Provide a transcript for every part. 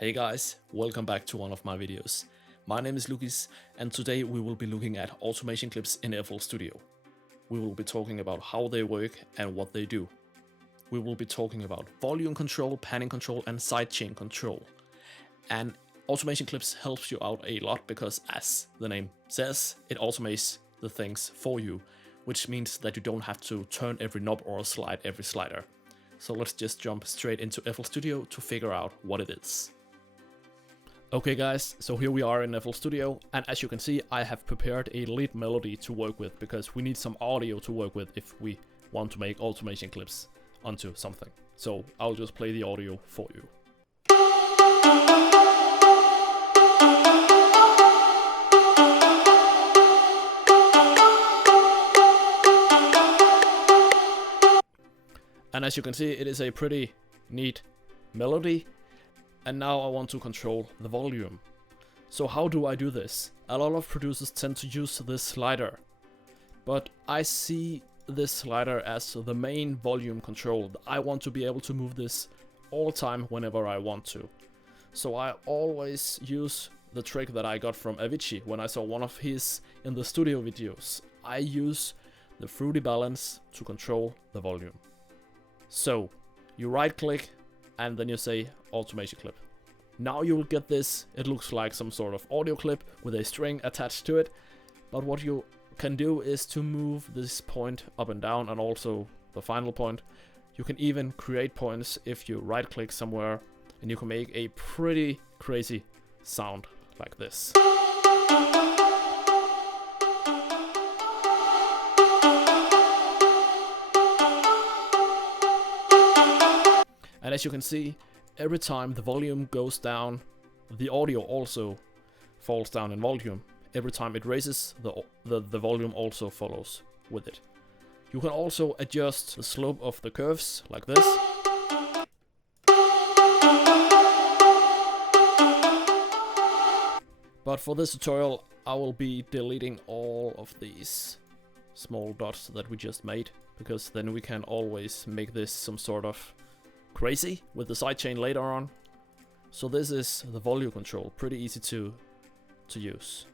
Hey guys, welcome back to one of my videos. My name is Lucas and today we will be looking at automation clips in FL Studio. We will be talking about how they work and what they do. We will be talking about volume control, panning control and sidechain control. And automation clips helps you out a lot because, as the name says, it automates the things for you, which means that you don't have to turn every knob or slide every slider. So let's just jump straight into FL Studio to figure out what it is. Okay guys, so here we are in FL Studio, and as you can see I have prepared a lead melody to work with because we need some audio to work with if we want to make automation clips onto something. So I'll just play the audio for you. And as you can see, it is a pretty neat melody. And now I want to control the volume. So how do I do this? A lot of producers tend to use this slider, but I see this slider as the main volume control. I want to be able to move this all the time whenever I want to. So I always use the trick that I got from Avicii when I saw one of his in the studio videos. I use the fruity balance to control the volume. So you right click and then you say automation clip. Now you will get this. It looks like some sort of audio clip with a string attached to it, but what you can do is to move this point up and down, and also the final point. You can even create points if you right click somewhere, and you can make a pretty crazy sound like this. And as you can see, every time the volume goes down, the audio also falls down in volume. Every time it raises, the volume also follows with it. You can also adjust the slope of the curves like this. But for this tutorial, I will be deleting all of these small dots that we just made, because then we can always make this some sort of crazy with the sidechain later on. So this is the volume control, pretty easy to use.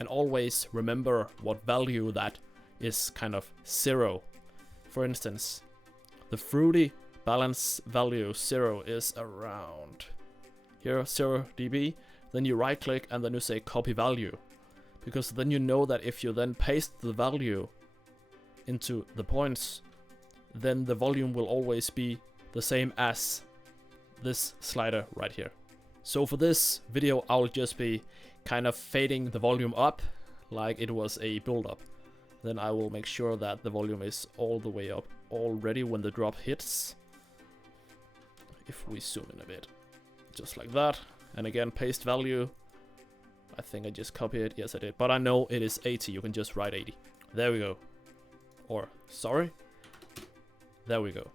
And always remember what value that is kind of zero. For instance, the fruity balance value 0 is around here, 0 dB. Then you right click and then you say copy value, because then you know that if you then paste the value into the points, then the volume will always be the same as this slider right here. So for this video I'll just be kind of fading the volume up like it was a build-up. Then I will make sure that the volume is all the way up already when the drop hits. If we zoom in a bit, just like that, and again paste value. I think I just copied it, yes I did, but I know it is 80, you can just write 80. There we go. Or, sorry, there we go.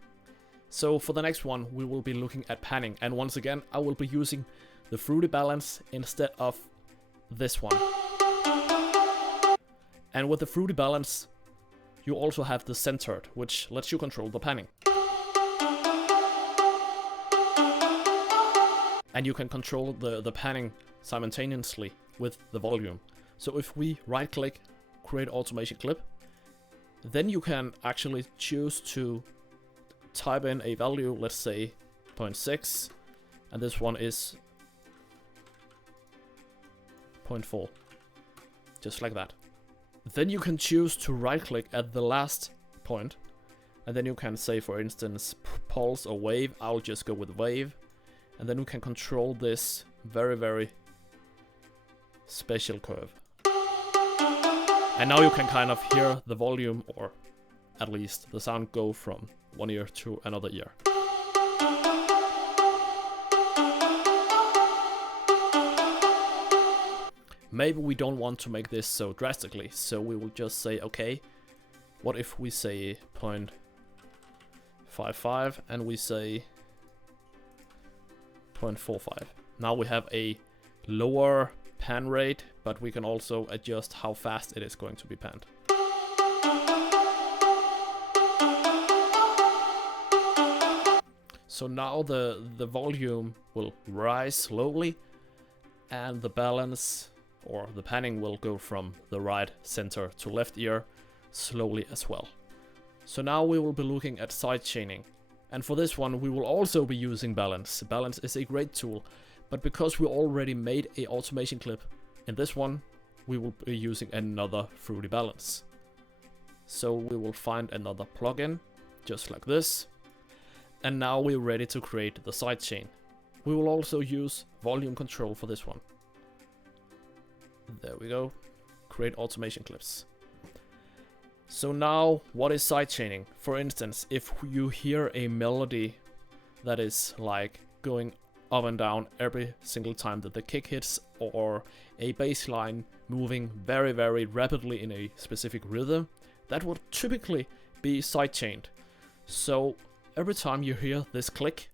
So for the next one, we will be looking at panning, and once again, I will be using the fruity balance instead of this one. And with the fruity balance, you also have the centered, which lets you control the panning. And you can control the panning simultaneously with the volume. So if we right click, create automation clip, then you can actually choose to type in a value, let's say 0.6, and this one is 0.4, just like that. Then you can choose to right click at the last point, and then you can say, for instance, pulse or wave. I'll just go with wave, and then we can control this very special curve. And now you can kind of hear the volume, or at least the sound, go from one ear to another ear. Maybe we don't want to make this so drastically, so we will just say, okay, what if we say 0.55 and we say 0.45. Now we have a lower pan rate, but we can also adjust how fast it is going to be panned. So now the volume will rise slowly, and the balance or the panning will go from the right center to left ear slowly as well. So now we will be looking at sidechaining. And for this one we will also be using balance. Balance is a great tool, but because we already made a automation clip in this one, we will be using another Fruity balance. So we will find another plugin, just like this. And now we're ready to create the sidechain. We will also use volume control for this one. There we go. Create automation clips. So now, what is sidechaining? For instance, if you hear a melody that is like going up and down every single time that the kick hits, or a bass line moving very, very rapidly in a specific rhythm, that would typically be sidechained. So every time you hear this click,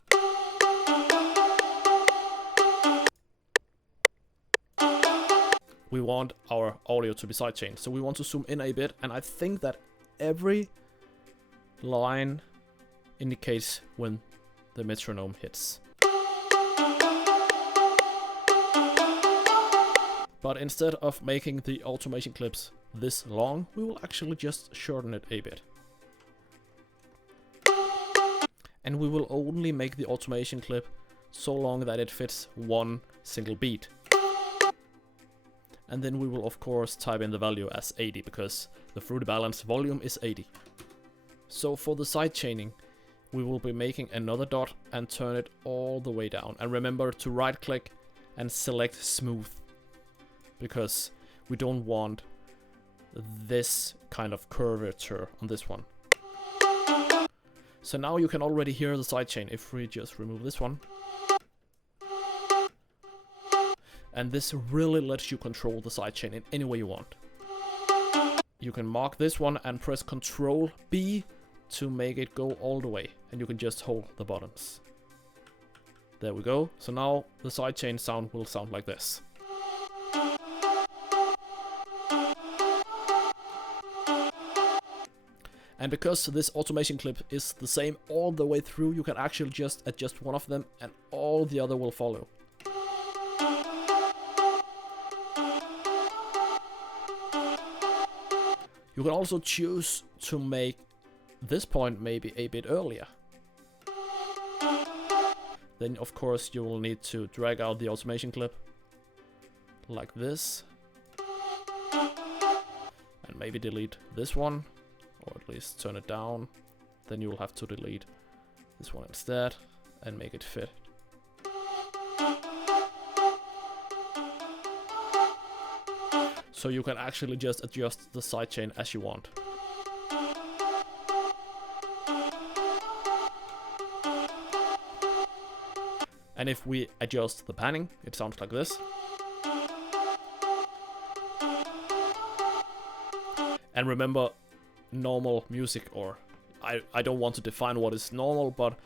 we want our audio to be sidechained. So we want to zoom in a bit, and I think that every line indicates when the metronome hits. But instead of making the automation clips this long, we will actually just shorten it a bit. And we will only make the automation clip so long that it fits one single beat. And then we will of course type in the value as 80, because the Fruity balance volume is 80. So for the sidechaining, we will be making another dot and turn it all the way down. And remember to right click and select smooth, because we don't want this kind of curvature on this one. So now you can already hear the sidechain if we just remove this one. And this really lets you control the sidechain in any way you want. You can mark this one and press Ctrl B to make it go all the way, and you can just hold the buttons. There we go. So now the sidechain sound will sound like this. And because this automation clip is the same all the way through, you can actually just adjust one of them and all the other will follow. You can also choose to make this point maybe a bit earlier. Then of course you will need to drag out the automation clip like this. And maybe delete this one, or at least turn it down. Then you will have to delete this one instead and make it fit. So you can actually just adjust the sidechain as you want. And if we adjust the panning, it sounds like this. And remember, normal music, or I don't want to define what is normal, but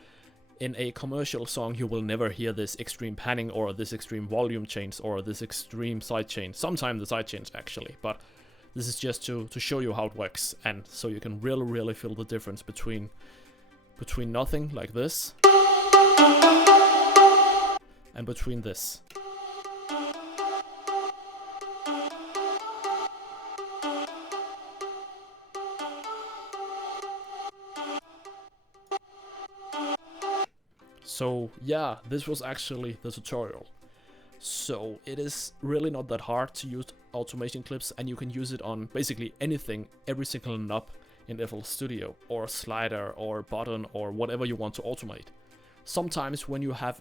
in a commercial song you will never hear this extreme panning or this extreme volume change or this extreme sidechain. Sometimes the sidechains actually, but this is just to show you how it works, and so you can really feel the difference between nothing like this and between this. So yeah, this was actually the tutorial. So it is really not that hard to use automation clips, and you can use it on basically anything, every single knob in FL Studio, or slider, or button, or whatever you want to automate. Sometimes when you have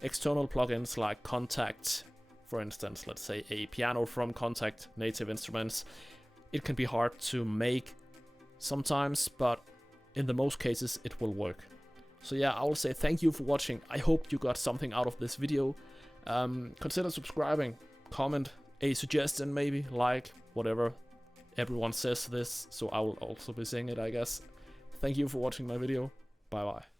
external plugins like Contact, for instance, let's say a piano from Contact Native Instruments, it can be hard to make sometimes, but in the most cases it will work. So yeah, I will say thank you for watching. I hope you got something out of this video. Consider subscribing, comment a suggestion, maybe, like, whatever. Everyone says this, so I will also be saying it, I guess. Thank you for watching my video. Bye bye.